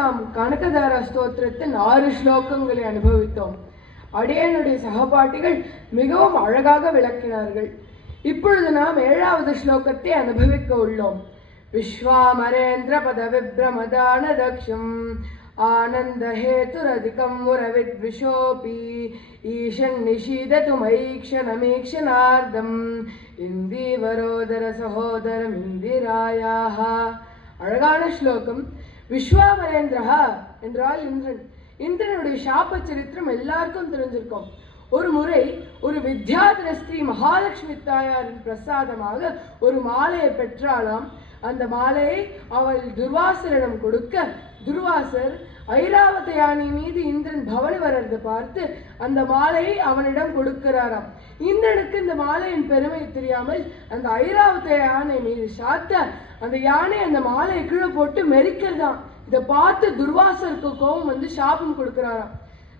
நாம் கனகதார ஸ்தோத்திரத்தின் 6 ஸ்லோகங்களை அனுபவித்தோம். அடியனுடைய சகபாட்டிகள் மிகவும் அழகாக விளக்கினார்கள். இப்பொழுது நாம் 7வது ஸ்லோகத்தை அனுபவிக்க உள்ளோம். விஸ்வாமரேந்திர பத விப்ரமதான தக்ஷம் ஆனந்த ஹேதுரதிகம் முரவித்விஷோபி ஈஷன் நிஷீதது மைக்ஷணமீக்ஷணார்த்தம் இந்தீவரோதர சகோதரம் இந்திராயாஹ. அழகான ஸ்லோகம். விஸ்வாமரேந்திரா என்றால் இந்திரன். இந்திரனுடைய சாப சரித்திரம் எல்லாருக்கும் தெரிஞ்சிருக்கும். ஒரு முறை ஒரு வித்யாதர ஸ்திரீ மகாலட்சுமி தாயாரின் பிரசாதமாக ஒரு மாலையை பெற்றாளாம். அந்த மாலையை அவள் துர்வாசரிடம் கொடுக்க, துர்வாசர் ஐராவத யானை மீது இந்திரன் பவனி வர்றதை பார்த்து அந்த மாலையை அவனிடம் கொடுக்கிறாராம். இந்திரனுக்கு இந்த மாலையின் பெருமை தெரியாமல் அந்த ஐராவத யானை மீது சாத்த அந்த யானை அந்த மாலையை கீழே போட்டு மெரிக்கிறதாம். இதை பார்த்து துர்வாசருக்கு கோபம் வந்து சாபம் கொடுக்கிறாராம்.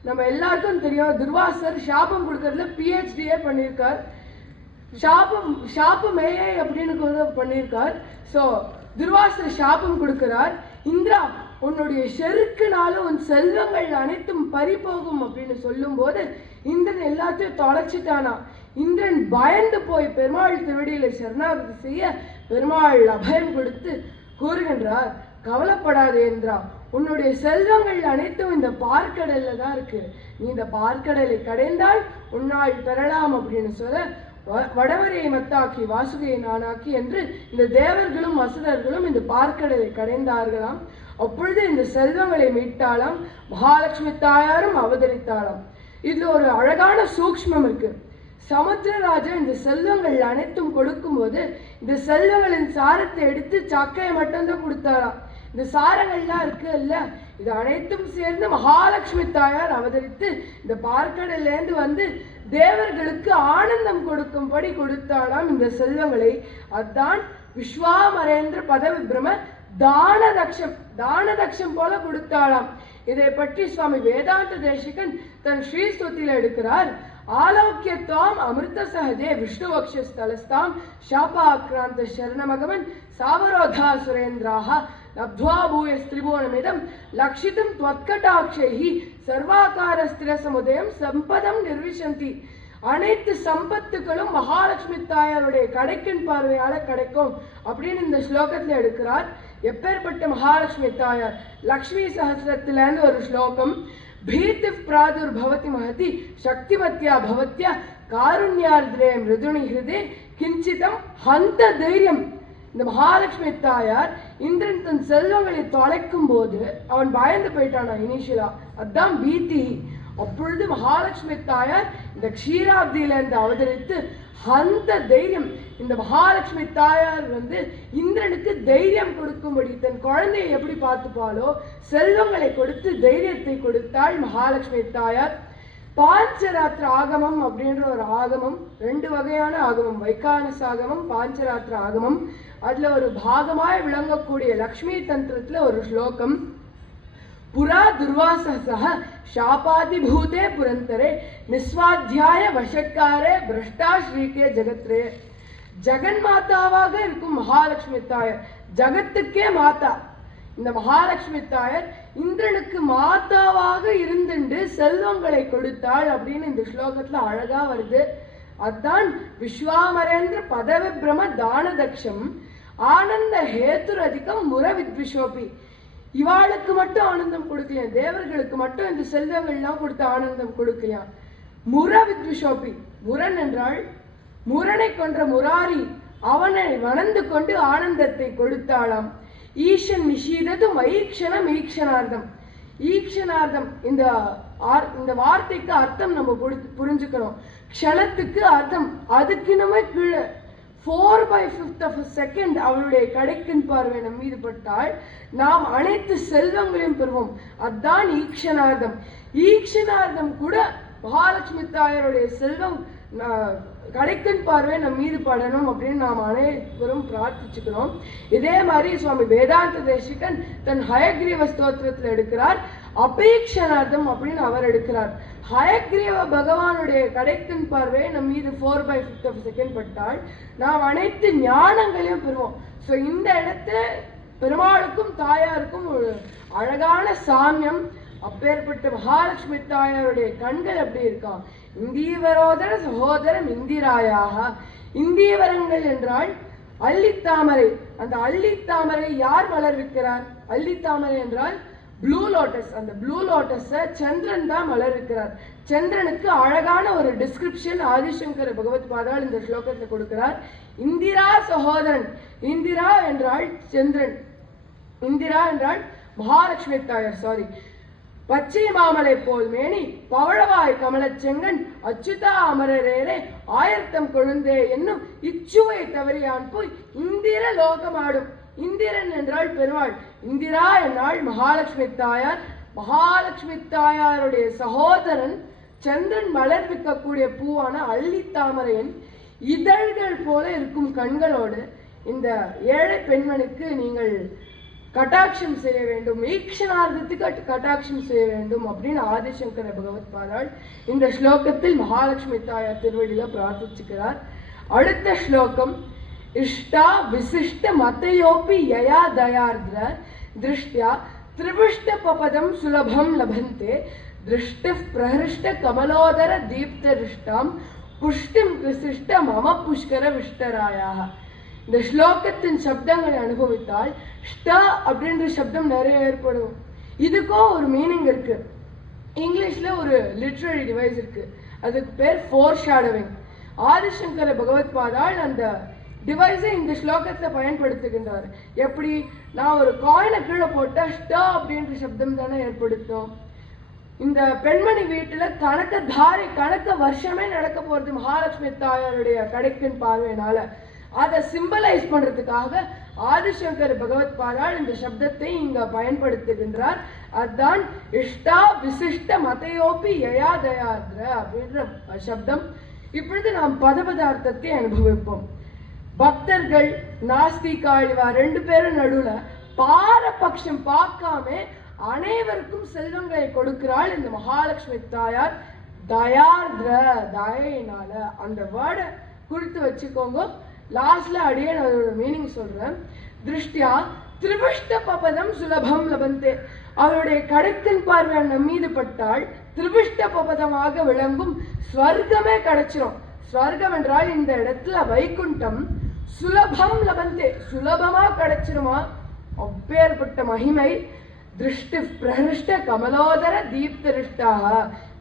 நம்ம எல்லாருக்கும் தெரியும், துர்வாசர் சாபம் கொடுக்கறதுல PhD பண்ணியிருக்கார். சாபமேயே அப்படின்னு பண்ணியிருக்கார். ஸோ துர்வாசர் சாபம் கொடுக்கிறார். இந்திரா, உன்னுடைய செருக்குனால உன் செல்வங்கள் அனைத்தும் பறிபோகும் அப்படின்னு சொல்லும் போது இந்திரன் எல்லாத்தையும் தொலைச்சிட்டானா. இந்திரன் பயந்து போய் பெருமாள் திருவடியில சரணாகதி செய்ய பெருமாள் அபயம் கொடுத்து கூறுகின்றார், கவலைப்படாதே இந்திரா, உன்னுடைய செல்வங்கள் அனைத்தும் இந்த பார்க்கடல்ல தான் இருக்கு. நீ இந்த பார்க்கடலை கடைந்தால் உன்னால் பெறலாம் அப்படின்னு சொல்ல, வடவரையை மத்தாக்கி வாசுகையை நானாக்கி என்று இந்த தேவர்களும் அசுரர்களும் இந்த பார்க்கடலை கடைந்தார்களாம். அப்பொழுது இந்த செல்வங்களை மீட்டாலாம். மகாலட்சுமி தாயாரும் அவதரித்தாளாம். இதுல ஒரு அழகான சூக்ஷ்மம் இருக்கு. சமுத்திரராஜா இந்த செல்வங்கள் அனைத்தும் கொடுக்கும் போது இந்த செல்வங்களின் சாரத்தை எடுத்து சக்கையை மட்டும்தான் கொடுத்தாராம். இந்த சாரங்கள்லாம் இருக்கு இல்ல, இது அனைத்தும் சேர்ந்து மகாலட்சுமி தாயார் அவதரித்து இந்த பார்க்கடல்லேருந்து வந்து தேவர்களுக்கு ஆனந்தம் கொடுக்கும்படி கொடுத்தாளாம் இந்த செல்வங்களை. அதுதான் விஸ்வாமரேந்திர பதவிபிரம தானதக்ஷம் போல கொடுத்தாளாம். இதை பற்றி சுவாமி வேதாந்த தேசிகன் தன் ஸ்ரீஸ்துதியில எடுக்கிறார். ஆலோக்கியத்வாம் அமிர்த சஹஜே விஷ்ணுவக்ஷஸ்தலஸ்தாம் சாபாக்ராந்த சரணமகமன் சாவரோதா சுரேந்திராஹ லப்த்வா பூயஸ்திரிபுவனமிதம் லக்ஷிதம் த்வத்கடாக்ஷைஹி சர்வாகார ஸ்திர சமுதயம் சம்பதம் நிர்விசந்தி. அனைத்து சம்பத்துகளும் மகாலட்சுமி தாயாருடைய கடைக்கின் பார்வையால கிடைக்கும் அப்படின்னு இந்த ஸ்லோகத்துல எடுக்கிறார். எப்பேற்பட்ட மகாலட்சுமி தாயார்! லக்ஷ்மி சஹஸ்ரத்திலேருந்து ஒரு ஸ்லோகம். பீதி பிராதுர் பவதி மகதி சக்திமத்யா பவத்யா காருண்யார்திரே மிருதுணி ஹிருதே கிஞ்சிதம் ஹந்த தைரியம். இந்த மகாலட்சுமி தாயார் இந்திரன் தன் செல்வங்களை தொலைக்கும் போது அவன் பயந்து போயிட்டானா இனிஷியலா, அதுதான் பீதி. அப்பொழுது மகாலட்சுமி தாயார் இந்த க்ஷீராப்தியிலிருந்து அவதரித்து அந்த தைரியம், இந்த மகாலட்சுமி தாயார் வந்து இந்திரனுக்கு தைரியம் கொடுக்கும்படி தன் குழந்தையை எப்படி பார்த்துப்பாலோ செல்வங்களை கொடுத்து தைரியத்தை கொடுத்தாள் மகாலட்சுமி தாயார். பாஞ்சராத்திர ஆகமம் அப்படின்ற ஒரு ஆகமம், 2 வகையான ஆகமம், வைகானச ஆகமம், பாஞ்சராத்திர ஆகமம். அதுல ஒரு பாகமாய் விளங்கக்கூடிய லக்ஷ்மி தந்திரத்துல ஒரு ஸ்லோகம். புரா துர்வாசசஹ சாபாதிபூதே புரந்தரே நிஸ்வாத்தியாய வஷக்காரே பிரஷ்டா ஸ்ரீகே ஜகத்ரே. ஜெகன் மாதாவாக இருக்கும் மகாலட்சுமி தாயார், ஜகத்துக்கே மாதா. இந்த மகாலட்சுமி தாயார் இந்திரனுக்கு மாதாவாக இருந்துண்டு செல்வங்களை கொடுத்தாள் அப்படின்னு இந்த ஸ்லோகத்துல அழகா வருது. அதுதான் விஸ்வாமரேந்திர பதவிபிரம தானதக்ஷம் ஆனந்த ஹேதுரதிகம் முரவித்விஷோபி. இவாளுக்கு மட்டும் ஆனந்தம் கொடுக்கலையா, தேவர்களுக்கு மட்டும் இந்த செல்வங்கள்லாம் கொடுத்து ஆனந்தம் கொடுக்கலையா. முரவித்விஷோபி, முரன் என்றால் முரனை கொன்ற முராரி, அவனை வணந்து கொண்டு ஆனந்தத்தை கொடுத்தாளாம். ஈஷன் நிஷீதது மைக்ஷணம் ஈக்ஷணார்த்தம். ஈக்ஷணார்த்தம் இந்த வார்த்தைக்கு அர்த்தம் நம்ம புரிஞ்சுக்கணும். க்ஷணத்துக்கு அர்த்தம், அதுக்கு நம்ம கீழே 4/5 of a second அவளுடைய கடைக்கின் பார்வை நம் மீது பட்டால் நாம் அனைத்து செல்வங்களையும் பெறுவோம். அதுதான் ஈக்ஷணார்த்தம். ஈக்ஷணார்த்தம் கூட மகாலட்சுமி தாயாருடைய செல்வம் கடைக்கன் பார்வை நம் மீது படணும் அப்படின்னு நாம் அனைவரும் பிரார்த்திச்சுக்கிறோம். இதே மாதிரி சுவாமி வேதாந்த தேசிகன் தன் ஹயக்ரீவ ஸ்தோத்திரத்தில் எடுக்கிறார். அபேக்ஷனார்த்தம் அப்படின்னு அவர் எடுக்கிறார். ஹயக்ரீவ பகவானுடைய கடைக்கன் பார்வை நம் மீது 4/5 of a second பட்டால் நாம் அனைத்து ஞானங்களையும் பெறுவோம். ஸோ இந்த இடத்துல பெருமாளுக்கும் தாயாருக்கும் அழகான சாமியம். அப்பேற்பட்ட மகாலட்சுமி தாயாருடைய கண்கள் எப்படி இருக்கான்? இந்தீவரோதர சகோதரம் இந்திராயாக. இந்தீவரங்கள் என்றால் அள்ளித்தாமரை. அந்த அள்ளித்தாமரை யார் மலர்விக்கிறார்? அள்ளித்தாமரை என்றால் ப்ளூ லோட்டஸ். அந்த ப்ளூ லோட்டஸ சந்திரன் தான் மலர்விக்கிறார். சந்திரனுக்கு அழகான ஒரு டிஸ்கிரிப்ஷன் ஆதிசங்கர பகவத் பாதால் இந்த ஸ்லோகத்தை கொடுக்கிறார். இந்திரா சகோதரன். இந்திரா என்றால் சந்திரன், இந்திரா என்றால் மகாலட்சுமி தாயார். சாரி. பச்சை மாமலை போல் மேனி பவழவாய் கமலச் செங்கன் அச்சுதா அமரரேரே ஆயர்த்தம் கொழுந்தே என்னும் இச்சுவை தவறியான் போய் இந்திர லோகமாடும். இந்திரன் என்றால் பெருமாள், இந்திரா என்றால் மகாலட்சுமி தாயார். மகாலட்சுமி தாயாருடைய சகோதரன் சந்திரன் மலர்விக்கக்கூடிய பூவான அள்ளித்தாமரையின் இதழ்கள் போல இருக்கும் கண்களோடு இந்த ஏழை பெண்மணிக்கு நீங்கள் கட்டாட்சம் செய்ய வேண்டும், ஈக்ஷணார்த்தத்துக்கு கட்டாட்சம் செய்ய வேண்டும் அப்படின்னு ஆதிசங்கர பகவத் பாதாள் இந்த ஸ்லோகத்தில் மகாலட்சுமி தாயார் திருவடியில பிரார்த்திச்சுக்கிறார். அடுத்த ஸ்லோகம் இஷ்டா விசிஷ்ட மதயோபி யயா தயார்த்ர திருஷ்டியா திரிபுஷ்ட பபதம் சுலபம் லபந்தே திருஷ்ட பிரஹிருஷ்ட கமலோதர தீப்தரிஷ்டாம் புஷ்டிம் கிருசிஷ்ட மம புஷ்கர விஷ்டராயாக. இந்த ஸ்லோகத்தின் சப்தங்களை அனுபவித்தால் ஸ்ட அப்படின்ற சப்தம் நிறைய ஏற்படும். இதுக்கும் ஒரு மீனிங் இருக்கு. இங்கிலீஷ்ல ஒரு லிட்ரரி டிவைஸ் இருக்கு, அதுக்கு பேர் ஃபோர் ஷேடோவிங். ஆதிசங்கர பகவத் பாதாள் அந்த டிவைஸை இந்த ஸ்லோகத்தை பயன்படுத்துகின்றார். எப்படி? நான் ஒரு காயினை கீழே போட்டா ஸ்ட அப்படின்ற சப்தம் தானே ஏற்படுத்தும். இந்த பெண்மணி வீட்டுல கணக்க வருஷமே நடக்க போறது மகாலட்சுமி தாயாருடைய கடைக்கின் பார்வையினால. அதை சிம்பலைஸ் பண்றதுக்காக ஆதிசங்கர் பகவத் பாதாள் இந்த சப்தத்தை இங்க பயன்படுத்துகின்றார். அதுதான் இஷ்டா விசிஷ்ட மதயோபி யயா தயார்த்ர அப்படின்ற சப்தம். இப்பொழுது நாம் பதபதார்த்தத்தை அனுபவிப்போம். பக்தர்கள் நாஸ்திகாள் இவா ரெண்டு பேரும் நடுவுல பாரபட்சம் பார்க்காம அனைவருக்கும் செல்வங்களை கொடுக்கிறாள் இந்த மகாலட்சுமி தாயார். தயார்த்ர தயினால அந்த வேர்டை குறித்து வச்சுக்கோங்க. லாஸ்ட்ல அடியே நான் அதோட மீனிங் சொல்றேன். திருஷ்டியா திரிபுஷ்ட பபதம் சுலபம் லபந்தே. அவருடைய கடைக்கன் பார்வை நம் மீது பட்டால் திரிபுஷ்ட பபதமாக விளங்கும் ஸ்வர்க்கமே கிடைச்சிரும். ஸ்வர்க்கம் என்றால் இந்த இடத்துல வைகுண்டம். சுலபம் லபந்தே, சுலபமா கிடைச்சிருமா. அப்பேற்பட்ட மகிமை. திருஷ்டி பிரஹிருஷ்ட கமலோதர தீப்தரிஷ்டாக.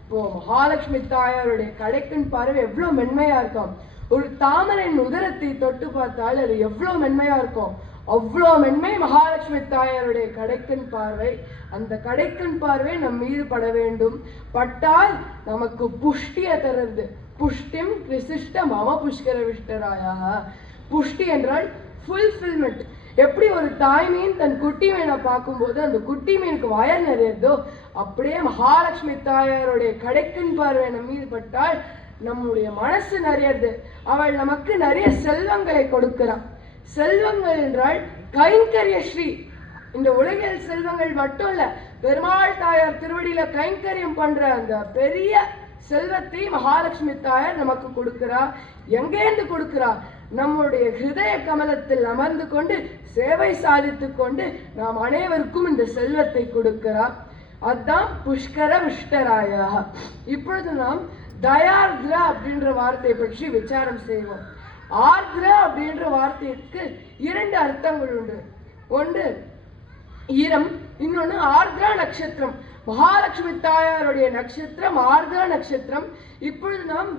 இப்போ மகாலட்சுமி தாயாருடைய கடைக்கன் பார்வை எவ்வளவு மென்மையா இருக்கும். ஒரு தாமரையின் உதரத்தை தொட்டு பார்த்தால் அது எவ்வளவு மென்மையா இருக்கும். அவ்வளோ மென்மை மகாலட்சுமி தாயாருடைய கடைக்கன் பார்வை. அந்த கடைக்கன் பார்வை நம் மீது பட வேண்டும். பட்டால் நமக்கு புஷ்டியை தருது. புஷ்டிம் கிருசிஷ்ட மம புஷ்கர விஷ்டராயாக. புஷ்டி என்றால் ஃபுல்ஃபில்மெண்ட். எப்படி ஒரு தாய் மீன் தன் குட்டி மீனை பார்க்கும்போது அந்த குட்டி மீனுக்கு வயர் நிறையதோ, அப்படியே மகாலட்சுமி தாயாருடைய கடைக்கன் பார்வை நம் மீது பட்டால் நம்முடைய மனசு நிறையது. அவள் நமக்கு நிறைய செல்வங்களை கொடுக்கிறாள். செல்வங்கள் என்றால் கைங்கரிய ஸ்ரீ. இந்த உலகில் செல்வங்கள் மட்டும் இல்ல, பெருமாள் தாயார் திருவடியில கைங்கரியம் பண்ற அந்த பெரிய செல்வத்தை மகாலட்சுமி தாயார் நமக்கு கொடுக்கிறா. எங்கேந்து கொடுக்கிறா? நம்முடைய ஹிருதய கமலத்தில் அமர்ந்து கொண்டு சேவை சாதித்து கொண்டு நாம் அனைவருக்கும் இந்த செல்வத்தை கொடுக்கிறா. அதுதான் புஷ்கர விஷ்டராயா. இப்பொழுது நாம் தயார்த்ரா அப்படின்ற வார்த்தையை பற்றி விசாரம் செய்வோம். ஆர்திரா அப்படின்ற வார்த்தைக்கு இரண்டு அர்த்தங்கள் உண்டு. ஒன்று ஈரம், இன்னொன்னு ஆர்திரா நட்சத்திரம். மகாலட்சுமி தாயாருடைய நட்சத்திரம் ஆர்திரா நட்சத்திரம். இப்பொழுது நாம்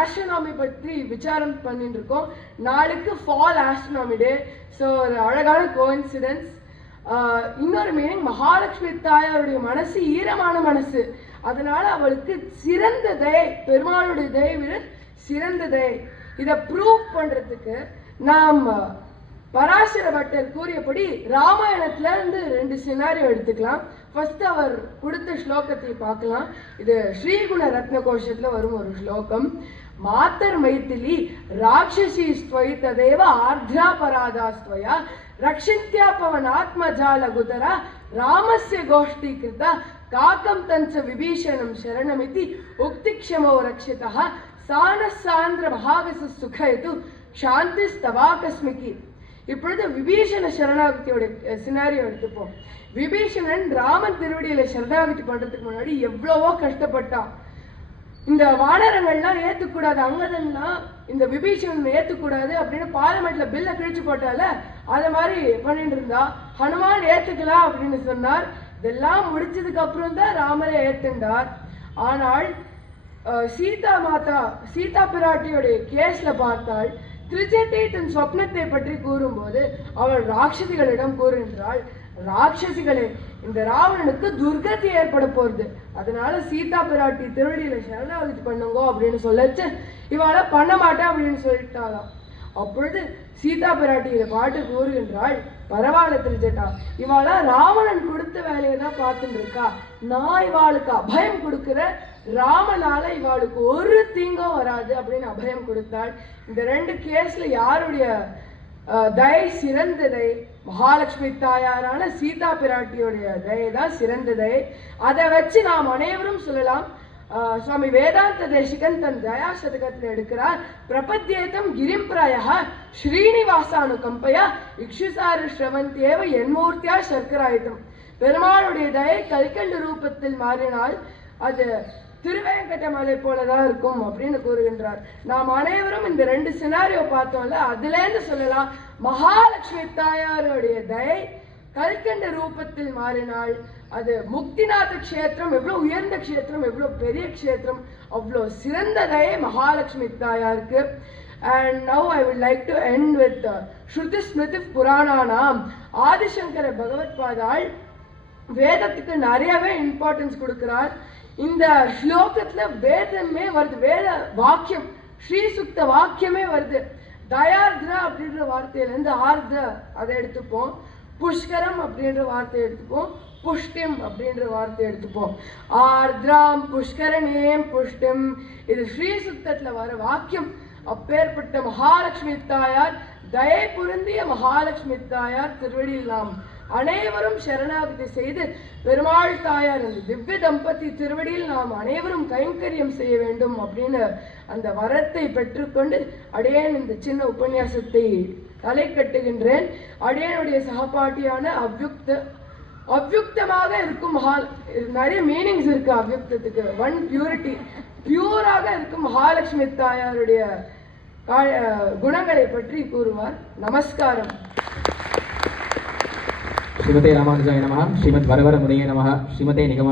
ஆஸ்ட்ரோனாமி பற்றி விசாரம் பண்ணிட்டு இருக்கோம். நாளைக்கு ஃபால் ஆஸ்ட்ரோனாமி டே. ஸோ ஒரு அழகான கோஇன்சிடென்ஸ். இன்னொரு மீனிங், மகாலட்சுமி தாயாருடைய மனசு ஈரமான மனசு. அதனால அவளுக்கு சிறந்த தயை, பெருமாளுடைய தயை விட சிறந்த தயை. இதை ப்ரூவ் பண்றதுக்கு நாம் பராசர பட்டர் கூறியபடி ராமாயணத்துல இருந்து ரெண்டு சினாரியோ எடுத்துக்கலாம். ஃபர்ஸ்ட் அவர் கொடுத்த ஸ்லோகத்தை பார்க்கலாம். இது ஸ்ரீகுண ரத்ன கோஷத்துல வரும் ஒரு ஸ்லோகம். மாத்தர் மைத்திலி ராட்சசி ஸ்வயி ததேவ ஆர்திரா பராதாஸ்வயா ரக்ஷித்யா பவன் ஆத்மஜால குதரா ராமஸ்ய கோஷ்டி கிருதா காக்கம் தஞ்ச விபீஷணம் சரணமிதி உக்திக்ஷமோ ரக்ஷிதா சான சாந்திர மகாகச சுகயது சாந்தி ஸ்தவாகஸ்மிகி. இப்பொழுது விபீஷண சரணாகதியோட சினாரியோ எடுத்துப்போம். விபீஷணன் ராமன் திருவடியில சரணாகதி பண்றதுக்கு முன்னாடி எவ்வளவோ கஷ்டப்பட்டான். இந்த வானரங்கள்லாம் ஏத்துக்கூடாது, அங்கதன்னா இந்த விபீஷணன் ஏத்துக்கூடாது அப்படின்னு பார்லிமெண்ட்ல பில்ல கிழிச்சு போட்டால அத மாதிரி பண்ணிட்டு இருந்தா. ஹனுமான் ஏத்துக்கலாம் அப்படின்னு சொன்னார். இதெல்லாம் முடிச்சதுக்கு அப்புறம் தான் ராமரை ஏத்துண்டார். ஆனால் சீதா பிராட்டியோடைய கேஸ்ல பார்த்தால் திரிஜட்டி தன் சொப்னத்தை பற்றி கூறும்போது அவள் ராட்சசிகளிடம் கூறுகின்றாள், ராட்சசிகளே, இந்த ராவணனுக்கு துர்கதி ஏற்பட போறது, அதனால சீதா பிராட்டி திருவடியில சரணாகதி பண்ணுங்க அப்படின்னு சொல்லச்சு இவாள பண்ண மாட்டா அப்படின்னு சொல்லிட்டாளாம். அப்பொழுது சீதா பிராட்டி இதை பாட்டு கூறுகின்றாள், பரவாயில்ல திரிஜட்டா, இவாளா ராவணன் கொடுத்த வேலையை தான் பார்த்துட்டு இருக்கா, நான் இவாளுக்கு அபயம் கொடுக்கிற, ராமனால இவாளுக்கு ஒரு தீங்கும் வராது அப்படின்னு அபயம் கொடுத்தாள். இந்த 2 கேஸ்ல யாருடைய தயை சிறந்ததை? மகாலட்சுமி தாயாரான சீதா பிராட்டியோடைய தயை தான் சிறந்ததை. அதை வச்சு நாம் அனைவரும் சொல்லலாம். சுவாமி வேதாந்த தேசிகன் தன் தயா சதகத்தில் எடுக்கிறார், பிரபத்யேதம் கிரிம் பிராயः ஸ்ரீனிவாசானுகம்பயா இக்ஷுசாரு ஸ்ரவந்தியேவ என்மூர்த்தியா சர்க்கராயுதம். பெருமாளுடைய தயை கல்கண்டு ரூபத்தில் மாறினால் அது திருவேங்கடமலை போலதான் இருக்கும் அப்படின்னு கூறுகின்றார். நாம் அனைவரும் இந்த 2 சினாரியோ பார்த்தோம்ல, அதுல இருந்து சொல்லலாம், மகாலட்சுமி தாயாருடைய தயை கல்கண்ட ரூபத்தில் மாறினால் அது முக்திநாத கஷேத்திரம் எவ்வளவு உயர்ந்த கஷேத்திரம், எவ்வளவு பெரிய கஷேத்திரம், அவ்வளோ சிறந்த தயை மகாலட்சுமி தாயாருக்கு. And now I would like to end with Shruti Smriti Purananam. Adi Shankara பகவத் பாதாள் வேதத்துக்கு நிறையவே இம்பார்ட்டன்ஸ் கொடுக்கிறார். இந்த ஸ்லோகத்துல வேதமே வருது, வேத வாக்கியம், ஸ்ரீ சுக்த வாக்கியமே வருது. தயார்திரா அப்படின்ற வார்த்தையில இருந்து ஆர்த அதை எடுத்துப்போம், புஷ்கரம் அப்படின்ற வார்த்தை எடுத்துப்போம், புஷ்டிம் அப்படின்ற வார்த்தை எடுத்துப்போம். ஆர்திராம் புஷ்கரணேம் புஷ்டிம், இது ஸ்ரீ சுக்தத்துல வர வாக்கியம். அப்பேற்பட்ட மகாலட்சுமி தாயார், தயை புரிந்திய மகாலட்சுமி தாயார் திருவடியில் நாம் அனைவரும் சரணாகதி செய்து பெருமாள் தாயார் அந்த திவ்ய தம்பதி திருவடியில் நாம் அனைவரும் கைங்கரியம் செய்ய வேண்டும் அப்படின்னு அந்த வரத்தை பெற்றுக்கொண்டு அடியேன் இந்த சின்ன உபன்யாசத்தை தலை கட்டுகின்றேன். அடியனுடைய சகபாட்டியான அவ்யுக்தமாக இருக்கும் நிறைய மீனிங்ஸ் இருக்கு அவ்யுக்தத்துக்கு. ஒன் பியூரிட்டி, பியூராக இருக்கும் மகாலட்சுமி தாயாருடைய குணங்களை பற்றி கூறுவார். நமஸ்காரம். श्रीमते रामानुजाय नमः. श्रीमद् वरवरमुनये नमः. श्रीमते निगम